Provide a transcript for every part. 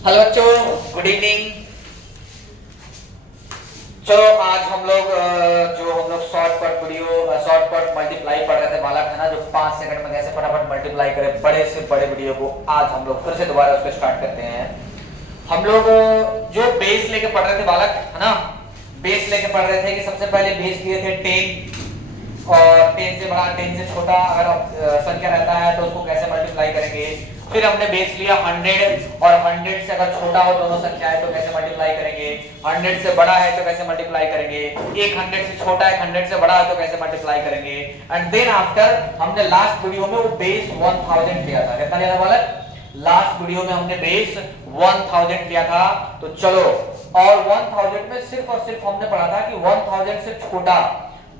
Hello बच्चों, good evening. चलो आज हम लोग शॉर्टकट मल्टीप्लाई पढ़ रहे थे बालक, है ना, जो 5 सेकंड में कैसे फटाफट मल्टीप्लाई करें बड़े से बड़े वीडियो को। आज हम लोग फिर से दोबारा उसको स्टार्ट करते हैं। हम लोग जो बेस लेके पढ़ रहे थे बालक, है ना, बेस लेके पढ़ रहे थे कि सबसे पहले बेस लिए थे 10 और 10 से बड़ा 10 से छोटा अगर संख्या रहता है तो उसको कैसे मल्टीप्लाई करेंगे। फिर हमने बेस लिया 100 और 100 से अगर छोटा हो दोनों संख्याएं तो कैसे मल्टीप्लाई करेंगे। 100 से बड़ा है तो कैसे मल्टीप्लाई करेंगे। एक 100 से छोटा है 100 से बड़ा है तो कैसे मल्टीप्लाई करेंगे। एंड देन आफ्टर हमने लास्ट वीडियो में वो बेस 1000 लिया था। कितना लिया था बालक? लास्ट वीडियो में हमने बेस 1000 लिया था। तो चलो, और 1000 में सिर्फ और सिर्फ हमने पढ़ा था कि 1000 से छोटा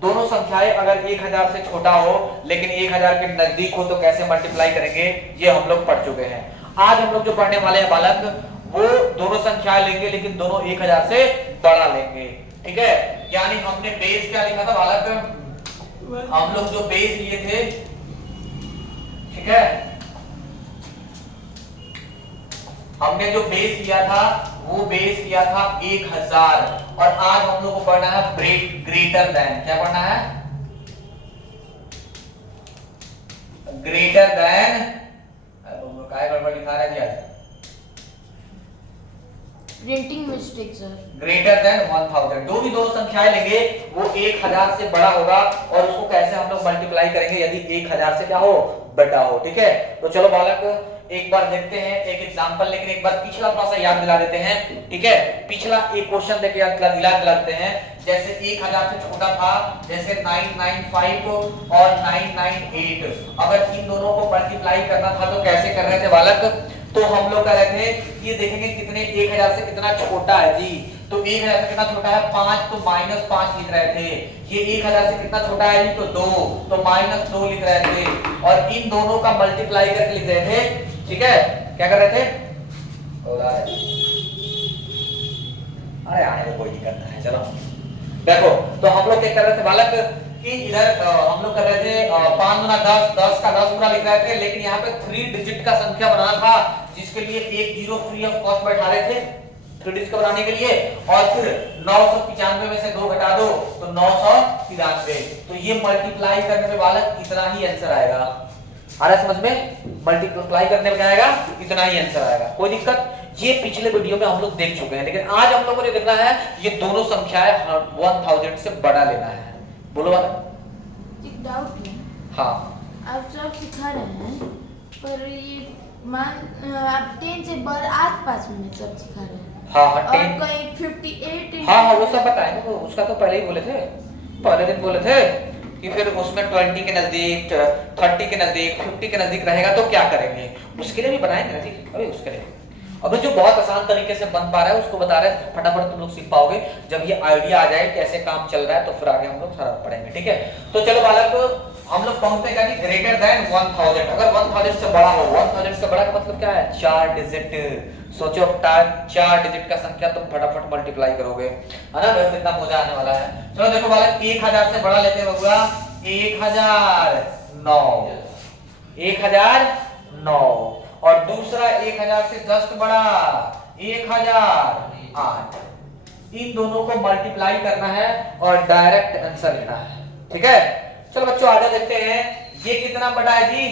दोनों संख्याएं अगर 1000 से छोटा हो लेकिन 1000 के नजदीक हो तो कैसे मल्टीप्लाई करेंगे, ये हम लोग पढ़ चुके हैं। आज हम लोग जो पढ़ने वाले हैं बालक, वो दोनों संख्याएं लेंगे लेकिन दोनों 1000 से बड़ा लेंगे। ठीक है, यानी हमने बेस क्या लिखा था बालक? हम लोग जो बेस लिए थे, ठीक है, हमने जो बेस लिया था वो बेस लिया था 1000। और आज हम लोग को पढ़ना है ग्रेटर देन। क्या पढ़ना है? Greater than. काय गड़बड़ लिखा रहा है जी आज? Printing mistake sir. Greater than 1000। जो भी दोनों संख्याएं लेंगे वो 1000 से बड़ा होगा और उसको कैसे हम लोग मल्टीप्लाई करेंगे यदि 1000 से क्या हो, बड़ा हो। ठीक है, तो चलो बालक एक बार देखते हैं एक एग्जांपल, लेकिन एक बार पिछला थोड़ा सा याद दिला देते हैं। ठीक है, पिछला एक क्वेश्चन देके याद दिला देते हैं। जैसे 1000 से छोटा था, जैसे 995 और 998, अगर इन दोनों को मल्टीप्लाई करना था तो कैसे कर रहे थे बालक? तो हम लोग कर रहे थे, ये देखेंगे कितने 1000 से कितना छोटा है जी। तो 1000 से कितना छोटा है? 5, तो -5 लिख रहे थे। ये 1000 से कितना छोटा है जी? तो 2, तो -2 लिख रहे थे। और इन दोनों का मल्टीप्लाई करके लिख रहे थे। ठीक है, क्या कर रहे थे? अरे आने में कोई दिक्कत नहीं है। चलो देखो, तो हम लोग क्या कर रहे थे बालक कि इधर हम लोग कर रहे थे 5 गुना 10, 10 का 10 पूरा लिख रहे थे, लेकिन यहाँ पे 3 डिजिट का संख्या बनाना था जिसके लिए एक जीरो फ्री ऑफ कॉस्ट बैठा रहे थे 3 डिजिट का बनाने के लिए। और फिर 995 में से 2 घटा दो तो 993। तो ये मल्टीप्लाई करने में बालक इतना ही आंसर आएगा। आ रहा समझ में? मल्टीप्लाई करने में आएगा इतना ही आंसर आएगा, कोई दिक्कत? ये पिछले वीडियो में हम लोग देख चुके हैं, लेकिन आज हम लोग को जो देखना है ये दोनों संख्याएं 1000 से बड़ा लेना है। बोलो बात। एक डाउट है। हाँ, आप सब सिखा रहे हैं पर ये आप 10 से बड़ा आसपास में सब सिखा रहे हैं। हाँ, और 10। कहीं 58। हाँ, वो सब बताएंगे, वो उसका तो पहले ही बोले थे, पहले दिन बोले थे कि फिर उसमें 20 के नजदीक, 30 के नजदीक, 50 के नजदीक रहेगा तो क्या करेंगे, उसके लिए भी बनाएंगे ना। ठीक, अभी उसके लिए अभी जो बहुत आसान तरीके से बन पा रहा है उसको बता रहे हैं, फटाफट तुम लोग सीख पाओगे। जब ये आइडिया आ जाए कैसे काम चल रहा है तो फिर आगे हम लोग सारा पढ़ेंगे। ठीक है, तो चलो बालक हम लोग पहुंचते हैं कि ग्रेटर देन 1000। अगर 1000 से बड़ा हो, 1000 से बड़ा का मतलब क्या है? 4 डिजिट। सोचो 4 डिजिट का संख्या तुम फटाफट मल्टीप्लाई करोगे, है ना, वैसे कितना मजा आने वाला है। चलो देखो बालक, 1000 से बड़ा लेते हैं बबुआ 1009, 1009। और दूसरा 1000 से जस्ट बड़ा 1008। इन दोनों को मल्टीप्लाई करना है और डायरेक्ट आंसर लेना है। ठीक है, चलो बच्चों आगे देखते हैं। ये कितना बड़ा है जी?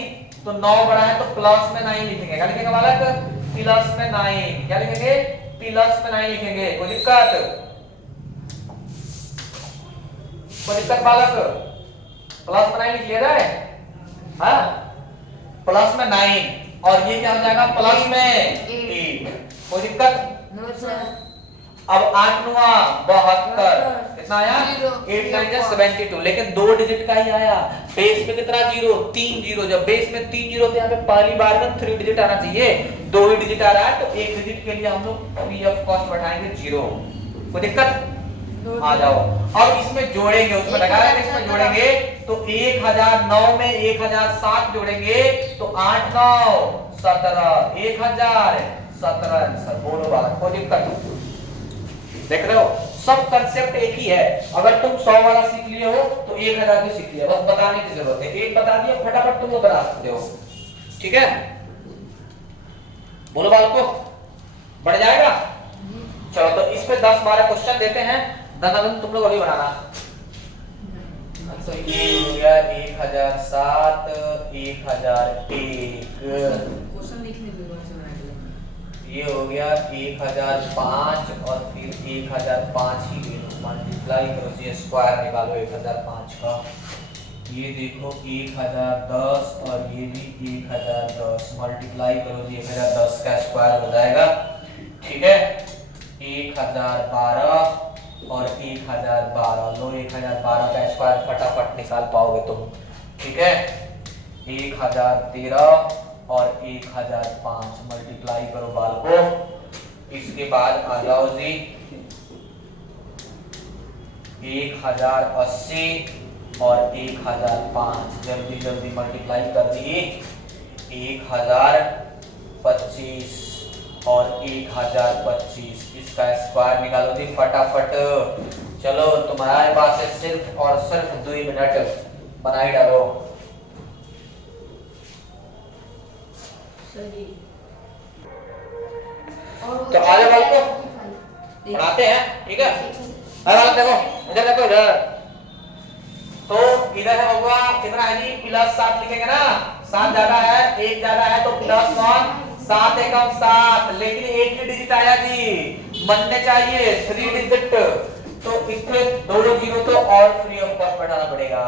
तो 9 बड़ा है, तो प्लस में 9 लिखेंगे। क्या लिखेंगे बालक? प्लस में 9। क्या लिखेंगे? प्लस में 9 लिखेंगे। कोई दिक्कत? कोई दिक्कत बालक? प्लस में 9 लिख लिया जाए? हाँ, प्लस में 9 और ये क्या हो जाएगा? प्लस में 8। कोई दिक्कत? No sir. अब 8 9 72। कितना आया? 8 9 72। लेकिन 2 डिजिट का ही आया। बेस में कितना जीरो? 3 जीरो। जब बेस में 3 जीरो तो यहाँ पे पहली बार में 3 डिजिट आना चाहिए, 2 ही डिजिट आ रहा है, तो एक डिजिट के लिए हम लोग फ्री ऑफ कॉस्ट बैठाएंगे 0। कोई दिक्कत? आ जाओ। अब इसमें जोड़ेंगे, उसमें लगा है इसमें जोड़ेंगे तो 1009 में 1007 जोड़ेंगे तो 8 9 17, 1017 आंसर। बोलो बालक, कोई दिक्कत? देख रहे हो, सब कंसेप्ट एक ही है। अगर तुम 100 वाला सीख लिए हो तो 1000 भी सीख लिया, बस बताने की जरूरत है। एक बता दिया फटाफट तुम लोग बता सकते हो। ठीक है, बोलो बालको, बढ़ जाएगा। चलो तो इस पे 10-12 क्वेश्चन देते हैं, दनादन तुम लोग अभी बनाना। तो ये हो गया 1007, 1001, क्वेश्चन लिखने के बाद से ये हो गया 1005 और फिर 1005 ही ले लो, मल्टीप्लाई करो, ये स्क्वायर निकालो 1005 का। ये देखो 1010 और ये भी 1010, मल्टीप्लाई करो, ये 1010 का स्क्वायर हो जाएगा। ठीक है, 1012 और 1012 लो, 1012 का स्क्वायर फटाफट निकाल पाओगे तुम। ठीक है, 1013 और 1005 मल्टीप्लाई करो बाल को। इसके बाद आ जाओ जी 1080 और 1005, जल्दी जल्दी मल्टीप्लाई कर दी। 1025 और 1025, इसका स्क्वायर निकालो जी फटाफट। चलो तुम्हारे पास है सिर्फ और सिर्फ 2 मिनट, बनाई डालो। तो आगे वाले को पढ़ाते हैं। ठीक है, अरे देखो इधर देखो इधर, तो इधर है बबुआ कितना है जी, +7 लिखेंगे ना, 7 ज्यादा है, 1 ज्यादा है तो +1, 7 एकम 7, लेकिन एक ही डिजिट आया जी, बनने चाहिए 3 डिजिट, तो इसमें 2 जीरो तो और फ्री ऑफ कॉस्ट बैठाना पड़ेगा।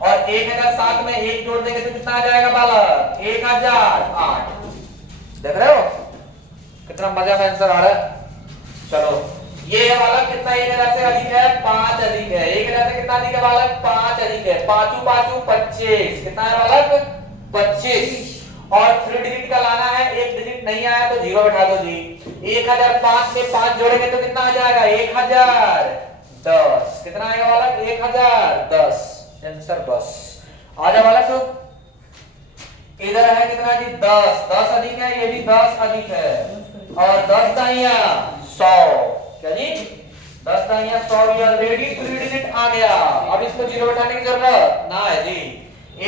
और 1007 में 1 जोड़ देंगे तो कितना आ जाएगा बालक, 1008। देख रहे हो कितना मजा का आंसर आ रहा है। चलो ये है बालक कितना, 1000 से अधिक है 5 अधिक है, 1000 से कितना अधिक है बालक, 5 अधिक है, 5 5 25, कितना है बालक 25। और 3 डिजिट का लाना है, एक डिजिट नहीं आया तो जीरो बैठा दो जी। 1005 में 5 जोड़ेंगे तो कितना आ जाएगा, 1010, कितना आएगा बालक 1010, आंसर बस। आ जा बालक, इधर है कितना जी 10, 10 अधिक है, ये भी 10 अधिक है, और 10 दाहिया 100, क्या जी 10 दाहिया 100, रेडी 3 डिजिट आ गया। अब इसको जीरो बैठाने की जरूरत ना है जी।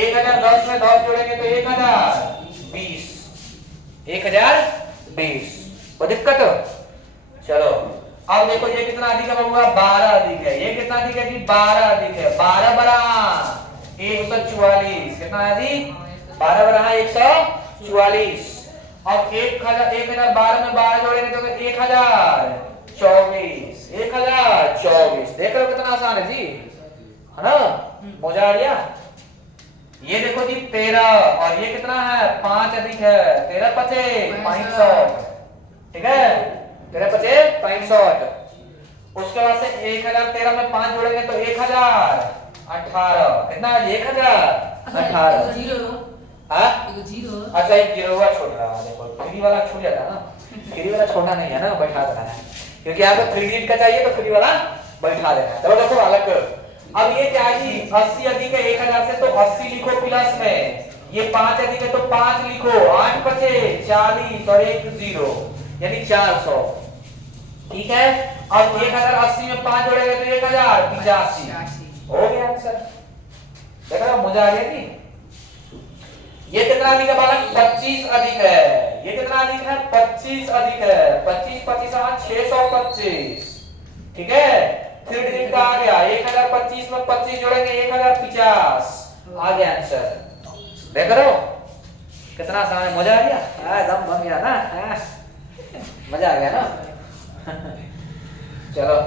1010 में 10 जोड़ेंगे तो 1020, 1020, कोई दिक्कत हो। चलो अब देखो ये कितना अधिक है बबुआ, 12 अधिक है, ये कितना अधिक है जी 12 अधिक है, 12 बरा 144, कितना है जी 12 बरा 144। अब 1012 में 12 जोड़ेंगे तो 1024, 1024, देख रहे हो कितना आसान है जी, है ना, मजा आ गया। ये देखो जी 13, और ये कितना है 5 अधिक है, 13 पचे 65, ठीक है, 13 पचे 65। उसके बाद से 1013 में 5 जोड़ेंगे तो 1018, कितना है 1018, जीरो हाँ जीरो। अच्छा एक जीरो हुआ छोड़ रहा है, देखो फ्री वाला छूट जाता है ना, फ्री वाला छोड़ना नहीं है ना, बैठा देना है, क्योंकि यहाँ पे 3 डिजिट का चाहिए तो फ्री वाला बैठा देना है। चलो देखो अलग, अब ये क्या जी 80 अधिक है 1000 से तो 80 लिखो प्लस में, ये 5 अधिक है तो 5 लिखो, 8 बचे 40 और 1 0 यानी 400, ठीक है। अब 1080 में 5 जोड़ेंगे तो 1085, हो गया आंसर। देख रहे हो मजा आ गया जी। ये कितना अधिक है बालक, 25 अधिक है, ये कितना अधिक है 25 अधिक है, 25 25 625, ठीक है, 3 डिजिट का आ गया। 1025 में 25 जोड़ेंगे 1050, आ गया आंसर। देख रहे हो कितना आसान है, मजा आ गया, दम बन गया ना, मजा आ गया ना। चलो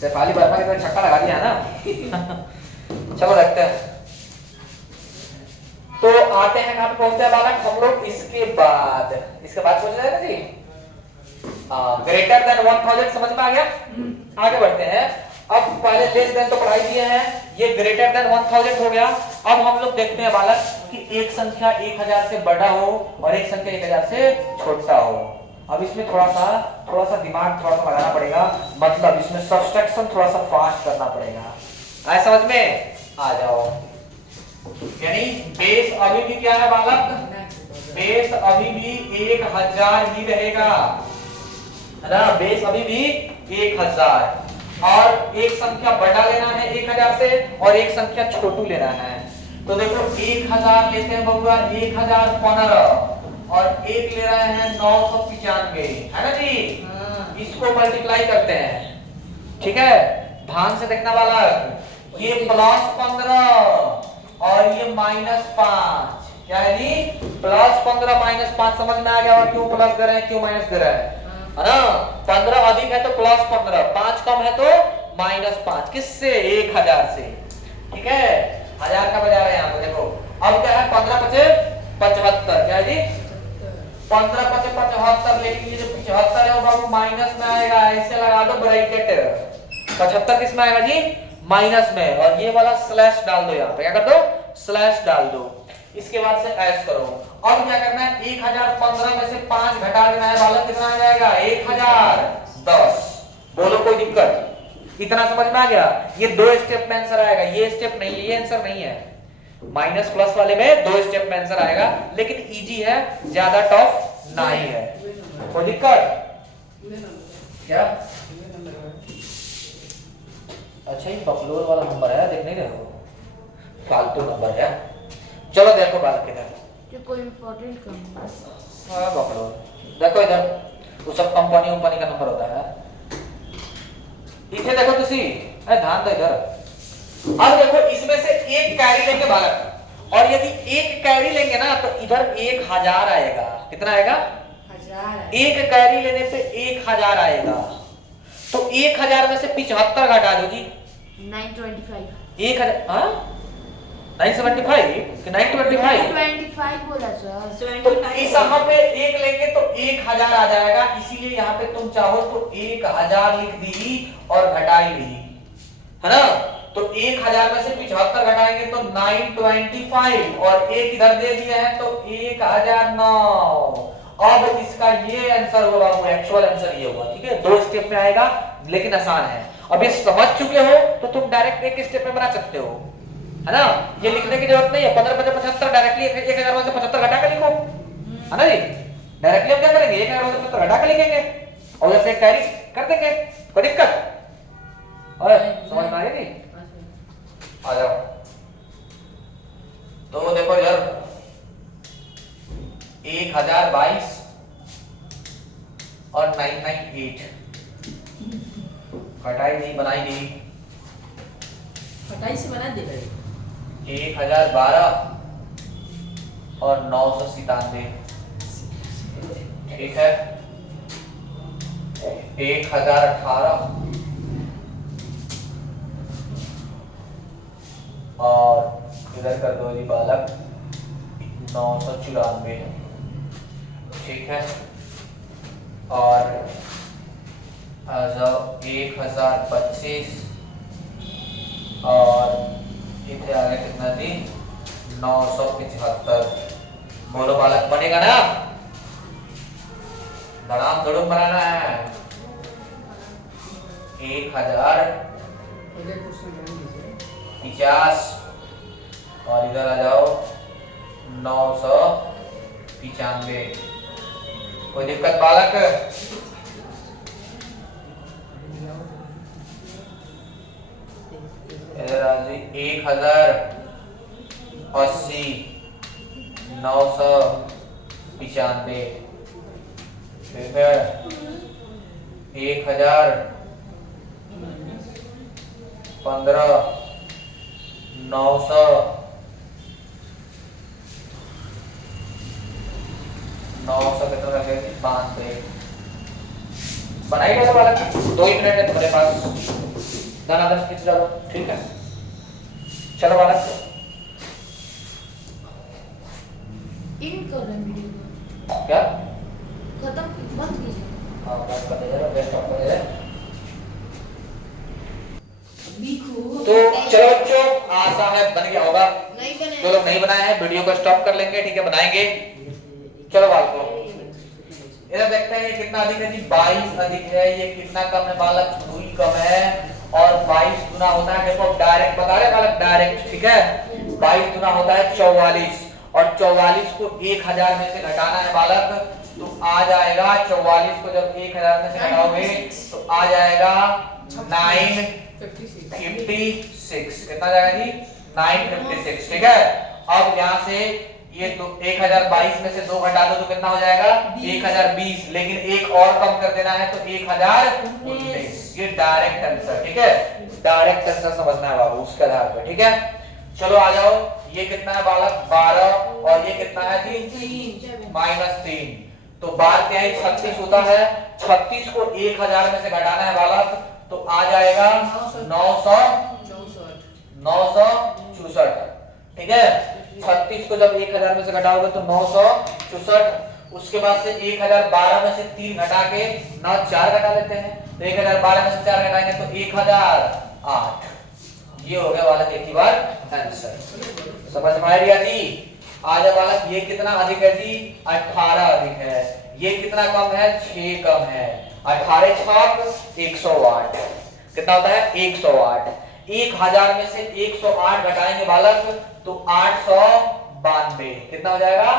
शेफाली वर्मा की तरह छक्का लगा दिया ना। चलो रखते हैं, तो आते हैं कहां पे पहुंचते हैं बालक हम लोग, इसके बाद पहुंच जाएगा जी ग्रेटर देन 1000, समझ में आ गया। आगे बढ़ते हैं, अब पहले लेस देन तो पढ़ाई दिए हैं, ये ग्रेटर देन 1000 हो गया। अब हम लोग देखते हैं बालक कि एक संख्या 1000 से बड़ा हो और एक संख्या 1000 से छोटा हो। अब इसमें थोड़ा सा दिमाग थोड़ा सा लगाना पड़ेगा, मतलब इसमें सब्सट्रैक्शन थोड़ा सा फास्ट करना पड़ेगा, आए समझ में आ जाओ। यानी बेस अभी भी क्या है बालक, बेस अभी भी 1000 ही रहेगा, है ना, बेस अभी भी 1000, और एक संख्या बड़ा लेना है 1000 से और एक संख्या छोटू लेना है। तो देखो 1000 लेते हैं बबुआ 1015 और एक ले रहे हैं 995, है ना जी। इसको मल्टीप्लाई करते हैं, ठीक है। ध्यान से देखना वाला, ये +15 और ये -5, क्या है जी, +15 -5 समझ में आ गया। और क्यों प्लस कर रहे हैं, क्यों माइनस कर रहे हैं, है ना। 15 अधिक है तो +15, 5 कम है तो -5, किससे, 1000 से, ठीक है। 1000 का बजा रहे हैं यहाँ पे, देखो अब क्या है, 15 पचे 75, क्या है जी, 15 पचे 75। लेकिन ये जो 75 है वो बाबू माइनस में आएगा, ऐसे लगा दो ब्रैकेट। 75 किस में आएगा जी, माइनस में, और ये वाला स्लैश डाल दो, यहाँ पे क्या कर दो, स्लैश डाल दो। इसके बाद से ऐश करो। अब क्या करना है, 1015 में से 5 घटा देना है बालक, कितना आ जाएगा, 1010। बोलो कोई दिक्कत, इतना समझ में आ गया। ये 2 स्टेप में आंसर आएगा, ये स्टेप नहीं है, ये आंसर नहीं है। माइनस प्लस वाले में 2 स्टेप में आंसर आएगा, लेकिन इजी है, ज्यादा टफ नहीं है। कोई दिक्कत क्या, अच्छा ये बकलोल वाला नंबर है, देख नहीं रहे हो, फालतू नंबर है। चलो देखो बालक इधर, जो कोई इंपॉर्टेंट काम है। हां बकलोल, देखो इधर, वो सब कंपनी का नंबर होता है। इधर देखो तुसी, अरे ध्यान दो इधर। अब देखो इसमें से एक कैरी लेंगे बालक, और यदि एक कैरी लेंगे ना तो इधर 1000 आएगा। कितना आएगा, 1000। एक कैरी लेने पे 1000 आएगा। तो 1000 में से 75 घटा दो जी, 925। 1000, हाँ 975 कि 925, 925 बोला सर। तो इस यहाँ पे एक लेंगे तो 1000 आ जाएगा। इसीलिए यहाँ पे तुम चाहो तो 1000 लिख दी और घटाई ली, है ना। तो 1000 में से 75 घटाएंगे तो 925, और एक इधर दे दिया है तो 1009। अब इसका ये आंसर होगा, वो एक्चुअल आंसर ये होगा, ठीक है। 2 स्टेप में आएगा, लेकिन आसान है। अब ये समझ चुके हो तो तुम डायरेक्ट एक स्टेप में बना सकते हो, है ना। ये लिखने की जरूरत नहीं है, 15 पचे 75 डायरेक्टली 1000 में से 75 घटा के लिखो, है ना जी। डायरेक्टली हम क्या करेंगे, 1000 में से 75 घटा के लिखेंगे और जैसे कैरी कर देंगे। कोई दिक्कत, और समझ में आ रही थी, आ जाओ। तो देखो यार, 1022 और 998 घटाई दी, बनाई दी, 28 से बना दे भाई। 1012 और 997, ठीक है। 1018 और इधर कर दो जी बालक 994, ठीक है। और 1025 और इधर आ गया कितना जी, 975। बोलो बालक, बनेगा ना, धड़ाम धड़ूम बनाना है। 1050 और इधर आ जाओ 995। कोई दिक्कत बालक, इधर आ जी 1080 995, ठीक है। 1015 900 कितना लगे, 92। बनाई लो बालक, 2 ही मिनट है तुम्हारे पास, दाना दाना खींच डालो, ठीक है। चलो बालक, इन कर रहे हैं वीडियो को, क्या खत्म बंद कीजिए। हाँ बस कर दे, बेस्ट ऑफ कर दे। तो चलो बच्चों, आशा है बन गया होगा। नहीं बने, जो लोग नहीं बनाए हैं वीडियो को स्टॉप कर लेंगे, ठीक है, बनाएंगे। चलो बालकों, इधर देखते हैं ये कितना अधिक है जी, 22 अधिक है। ये कितना कम है बालक, 2 ही कम है। और 22 गुना होता है, देखो डायरेक्ट बता रहे बालक, डायरेक्ट, ठीक है। 22 गुना होता है 44, और 44 को 1000 में से घटाना है बालक, तो आ जाएगा 44 को जब 1000 में से घटाओगे तो आ जाएगा 956। कितना जाएगा जी, 956, ठीक है। अब यहाँ से ये तो 1022 में से 2 घटा दो तो कितना हो जाएगा 1020, लेकिन एक और कम कर देना है तो 1019। ये डायरेक्ट आंसर, ठीक है, डायरेक्ट आंसर समझना है बाबू उसके आधार पर, ठीक है। चलो आ जाओ, ये कितना है बालक 12 और ये कितना है जी -3, तो 12 क्या है 36 होता है। 36 को 1000 में से घटाना है बालक तो आ जाएगा 964, ठीक है। 36 को जब 1000 में से घटाओगे तो 964, उसके बाद से 1012 में से 3 घटा के 4 घटा लेते हैं तो 1012 में से 4 घटाएंगे तो 1008। ये हो गया बालक एक ही बार आंसर, समझ में आ रही है जी। आज बालक ये कितना अधिक है जी 18 अधिक है, ये कितना कम है 6 कम है। 18 छाप 108 कितना होता है 108। 1000 में से 108 घटाएंगे बालक तो 892, कितना हो जाएगा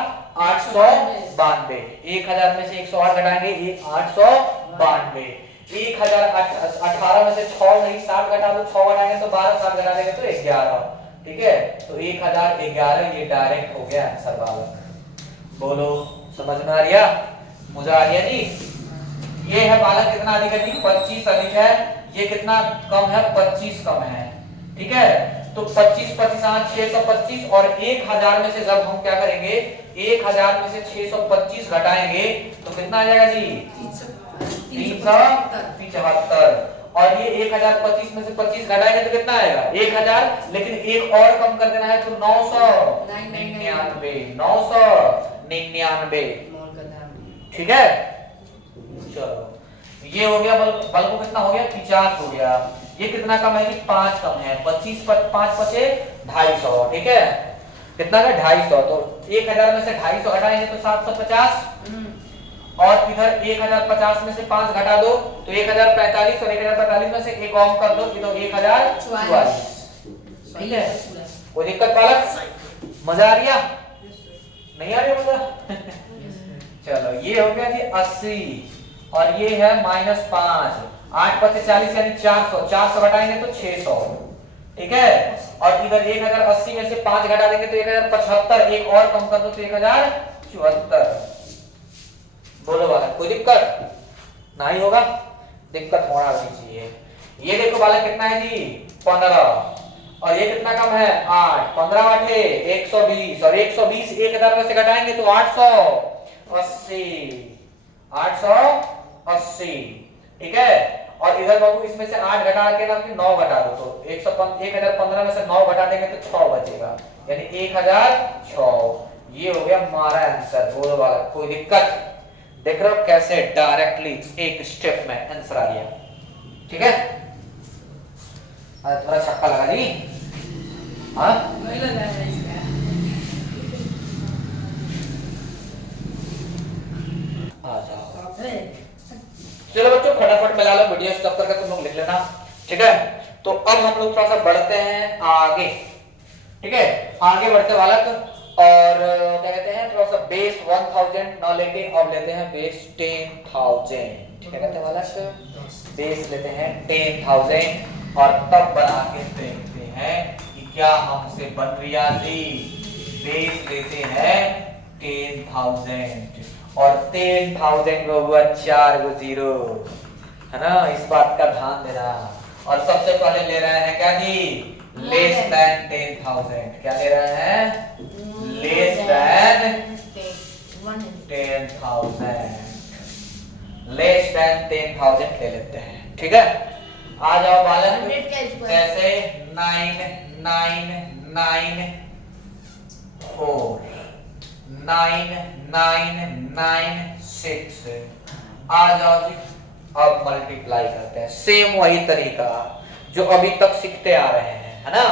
892। 1000 में से 108 घटाएंगे 892। 1018 में से 6 नहीं 7 घटा दो, 6 घटाएंगे तो 12, 7 घटा देंगे तो 11, ठीक है। तो 1011 ये डायरेक्ट हो गया आंसर बालक। बोलो समझ में आ रहा, मुझे आ रही है जी। ये है बालक कितना अधिक है जी 25 अधिक है, ये कितना कम है 25 कम है, ठीक है। तो 25 25 625 और 1000 में से जब हम क्या करेंगे 1000 में से 625 घटाएंगे तो कितना आ जाएगा जी 375। और ये 1025 में से 25 घटाएंगे तो कितना आएगा 1000, लेकिन एक और कम कर देना है तो 999, 999, ठीक है। चलो ये हो गया, बल्ब को कितना हो गया 50 हो गया। ये कितना कम है कि 5 कम है, 25 पर 5 बचे 250, ठीक है। कितना है 250, तो 1000 में से 250 घटाएंगे तो 750 और इधर 1050 में से 5 घटा दो तो 1045 और 1045 में से एक और कर दो तो 1044, ठीक है। कोई दिक्कत बालक, मजा आ रही है नहीं आ रही मजा चलो ये हो गया जी 80 और ये है -5, 8 × 40 यानी 400, 400 घटाएंगे तो 600, ठीक है। और इधर 1080 में से 5 घटा देंगे तो 1075, एक और कम कर दो तो 1074। बोलो बालक कोई दिक्कत नहीं होगा, दिक्कत होना नहीं चाहिए। ये देखो बालक कितना है जी 15 और ये कितना कम है 8, 15 8 120 और 120 1000 में से घटाएंगे तो 880, 880, ठीक है। और इधर बाबू इसमें से 8 घटा के ना 9 घटा दो तो 1015 में से 9 घटा देंगे तो 6 बचेगा यानी 1006। ये हो गया हमारा आंसर। बोलो बालक कोई दिक्कत, देख रहे हो कैसे डायरेक्टली एक स्टेप में आंसर आ गया, ठीक है। थोड़ा छक्का लगा जी, हाँ चलो बच्चों फटाफट मिला लो वीडियो स्टॉप करके तुम लोग लिख लेना, ठीक है। तो अब हम लोग थोड़ा सा बढ़ते हैं आगे, ठीक है। आगे बढ़ते बालक और क्या कहते हैं थोड़ा सा बेस 1000 ना लेके अब लेते हैं बेस 10,000, ठीक है। कहते हैं बालक बेस लेते हैं 10,000 और तब बना के देखते हैं कि क्या हमसे बन रहा जी। बेस लेते हैं 10,000 और 10,000 में हुआ 4 गो 0, है ना, इस बात का ध्यान देना। और सबसे पहले ले रहे हैं क्या जी लेस देन 10,000, क्या ले रहे हैं लेस देन 10,000, लेस देन 10,000 ले लेते हैं, ठीक है। आ जाओ बालक जैसे 9 9 9 4 9 9 9 6, आ जाओ जी। अब मल्टीप्लाई करते हैं, सेम वही तरीका जो अभी तक सीखते आ रहे हैं, है ना,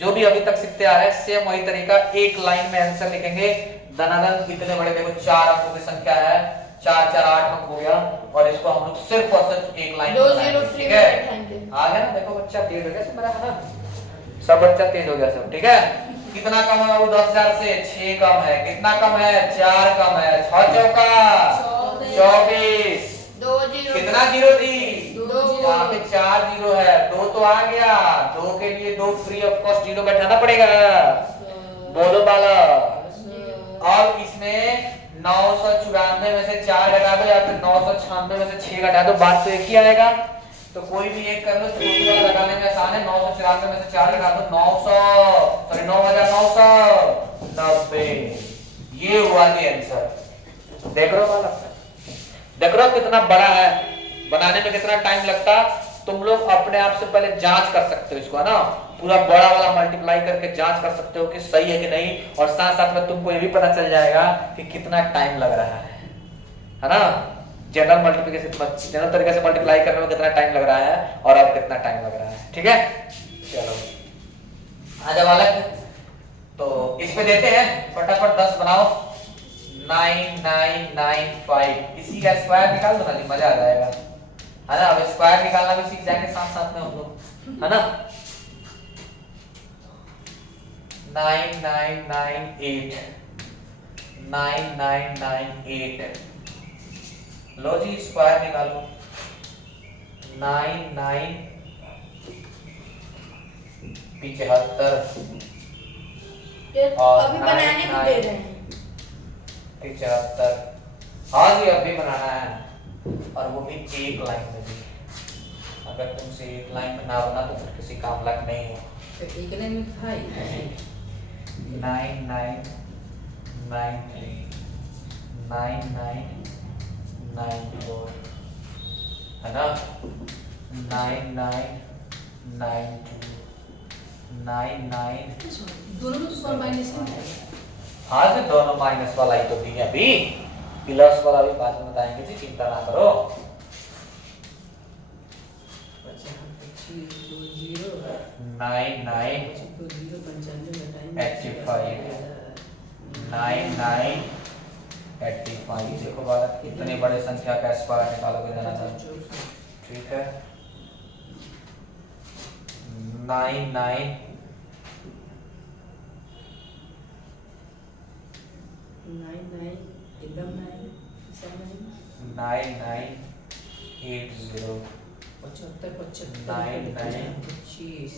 जो भी अभी तक सीखते आ रहे हैं सेम वही तरीका। एक लाइन में आंसर लिखेंगे धनाधन कितने बड़े, देखो 4 अंकों की संख्या है, 4 4 8 अंक हो गया और इसको हम लोग सिर्फ और सिर्फ एक लाइन में बनाएंगे, ठीक है। आ गया ना, देखो बच्चा तेज हो गया सब मेरा, है ना, सब बच्चा तेज हो गया सब, ठीक है। कितना कम है वो 10,000 से 6 कम है, कितना कम है 4 कम है, 6 चौका 24, कितना 0 दी यहाँ पे 4 0 है, 2 तो आ गया, 2 के लिए 2 फ्री ऑफ कॉस्ट 0 बैठाना पड़ेगा, बोलो बालक। अब इसमें 994 में से 4 घटा दो या फिर 996 में से 6 घटा दो, बात तो एक ही आएगा। तो कोई भी एक कर लो, छोटी वाला घटाने में आसान है। 994 में से 4 घटा दो 9990। ये हुआ ये आंसर। देख रहे हो बालक, देख रहे हो कितना बड़ा है, बनाने में कितना टाइम लगता। तुम लोग अपने आप से पहले जांच कर सकते हो इसको, है ना, पूरा बड़ा वाला मल्टीप्लाई करके जांच कर सकते हो कि सही है कि नहीं, और साथ साथ में तुमको ये भी पता चल जाएगा कि कितना टाइम लग रहा है ना। जनरल मल्टीप्लिकेशन, जनरल तरीके से मल्टीप्लाई करने में कितना टाइम लग रहा है और अब कितना टाइम लग रहा है। ठीक है, चलो आजा बालक, तो इस पे देते हैं फटाफट 10 बनाओ। 9995, इसी का स्क्वायर निकाल दो ना जी, मजा आ जाएगा, है ना। अब स्क्वायर निकालना भी सीख जाएंगे साथ साथ में हम लोग, है ना। 9998, 9998, लो जी स्क्वायर निकालो। 99 75 और अभी बनाने को दे रहे हैं। 75, हाँ जी अभी बनाना है, और वो भी एक लाइन में भी। अगर तुमसे एक लाइन में ना बना तो फिर किसी काम लायक नहीं हो। तो एक लाइन में था ही। 9993, 9994, है ना। 9992, 99। दोनों में तो कॉम्बिनेशन है। हाँ जी दोनों माइनस वाला ही तो दिया अभी, प्लस वाला भी बाद में बताएंगे जी, चिंता ना करो। 99 85। देखो बालक, इतने बड़े संख्या का स्क्वायर निकालोगे जाना था। ठीक है, 99 एकदम 9980 9925।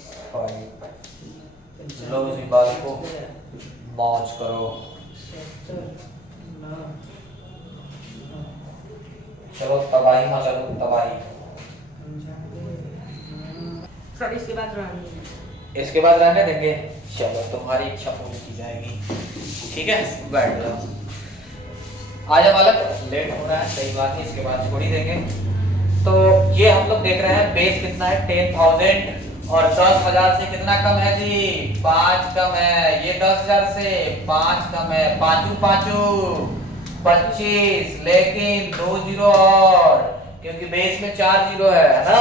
लो जी बाल को मौज करो। चलो तबाही मचा दो, तबाही। सर इसके बाद रहने इसके बाद रहने देंगे, चलो तुम्हारी इच्छा पूरी की जाएगी। ठीक है, बैठ जाओ। आजा बालक, लेट हो रहा है, सही बात है, इसके बाद छोड़ ही देंगे। तो ये हम लोग देख रहे हैं बेस कितना है 10,000, और 10,000 से कितना कम है जी, 5 कम है। ये 10,000 से 5 कम है, 5 5 25, लेकिन 2 जीरो और, क्योंकि बेस में 4 जीरो है ना।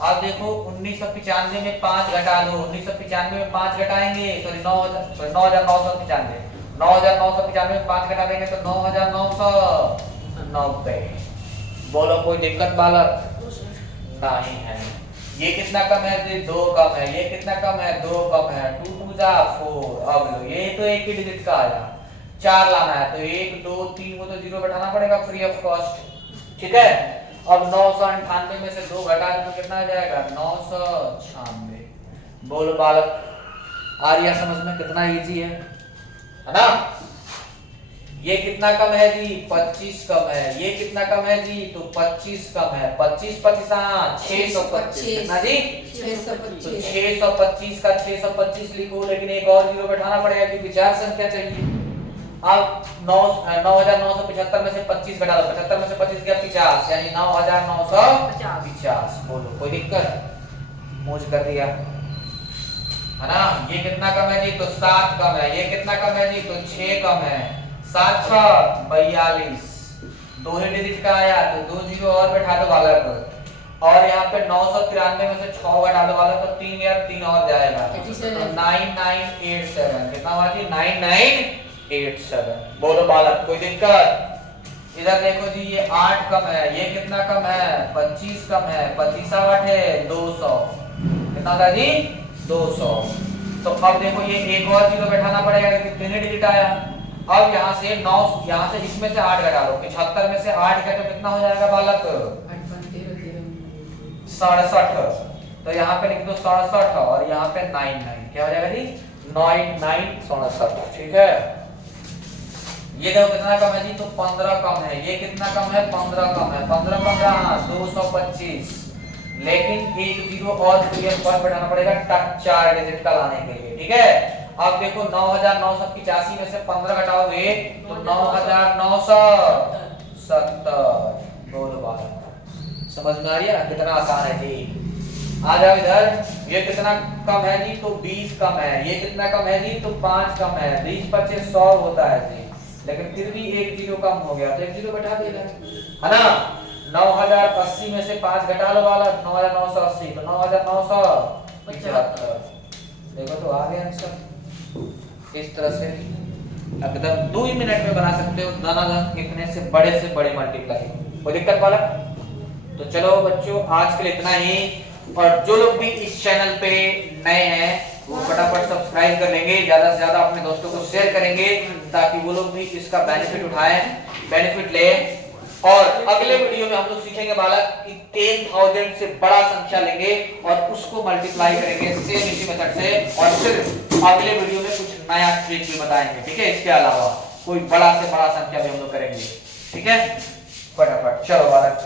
अब देखो 1995 में 5 घटा लो, 1995 में 5 घटाएंगे, सॉरी 9,995, 9,995 में 5 घटा देंगे तो 9,990। बोलो कोई दिक्कत बालक? नहीं है। ये कितना कम है जी, 2 कम है। ये कितना कम है, 2 कम है। 2 2 जा 4। अब लो, ये तो एक ही डिजिट का आया, 4 लाना है तो 1 2 3 को तो जीरो बैठाना पड़ेगा फ्री ऑफ कॉस्ट। ठीक है, अब 998 में से 2 घटा दो तो कितना आ जाएगा, 996। बोलो बालक, आ रही है समझ में? कितना इजी है ना। ये कितना कम है जी, 25 कम है। ये कितना कम है जी, तो 25 कम है। 25 25 625 कितना जी, 625। 625 का 625 लिखो, लेकिन एक और जीरो बैठाना पड़ेगा क्योंकि 4 संख्या चाहिए। अब 9,975 में से 25 घटा दो, 75 में से 25 गया 50, यानी 9,950। बोलो कोई दिक्कत? मौज कर दिया है ना। ये कितना कम है जी, तो 7 कम है। ये कितना कम है जी, तो 6 कम है। 7 6 42, 2 ही डिजिट का आया तो 2 जीरो और बैठा दो बालक, और यहाँ पे 993 में से 6 घटा दो बालक, तो 3 या 3 और जाएगा तो 9987। कितना हुआ जी, 9987। बोलो बालक कोई दिक्कत? इधर देखो जी, ये 8 कम है। ये कितना कम है, 25 कम है। 25 8 है 200, कितना होगा जी, 200। तो अब देखो ये एक और जीरो बैठाना पड़ेगा क्योंकि 3 डिजिट आया। अब यहाँ से 9, यहाँ से इसमें से 8 घटा लो, 75 में से 8 घटाओ तो कितना हो जाएगा बालक, 67। तो यहाँ पे लिख दो 67 और यहाँ पे 99, क्या हो जाएगा जी, 9967, ठीक है। ये देखो कितना कम है जी, तो 15 कम है। ये कितना कम है, 15 कम है। 15 15 225, लेकिन एक जीरो और फिर ये पॉइंट बढ़ाना पड़ेगा 4 डिजिट का लाने के लिए, ठीक है। अब देखो 9985 में से 15 घटाओगे तो 9970, बोलो बात समझ में आ रही है ना, कितना आसान है जी। आ जाओ इधर, ये कितना कम है जी, तो 20 कम है। ये कितना कम है जी, तो 5 कम है। 20 25 100 होता है जी, लेकिन फिर भी एक जीरो कम हो गया तो एक जीरो घटा देगा, है ना। 9080 में से 5 घटा लो वाला 9980, तो 9975। देखो तो आ गया आंसर। इस तरह से एकदम 2 ही मिनट में बना सकते हो धनाधन इतने से बड़े मल्टीप्लाई। कोई दिक्कत वाला? तो चलो बच्चों, आज के लिए इतना ही। और जो लोग भी इस चैनल पे नए हैं वो फटाफट सब्सक्राइब कर लेंगे, ज्यादा से ज्यादा अपने दोस्तों को शेयर करेंगे ताकि वो लोग भी इसका बेनिफिट उठाएं, बेनिफिट ले। और अगले वीडियो में हम लोग सीखेंगे बालक कि 10,000 से बड़ा संख्या लेंगे और उसको मल्टीप्लाई करेंगे सेम इसी मेथड से। और फिर अगले वीडियो में कुछ नया ट्रिक भी बताएंगे, ठीक है। इसके अलावा कोई बड़ा से बड़ा संख्या भी हम लोग करेंगे, ठीक है। फटाफट चलो बालक।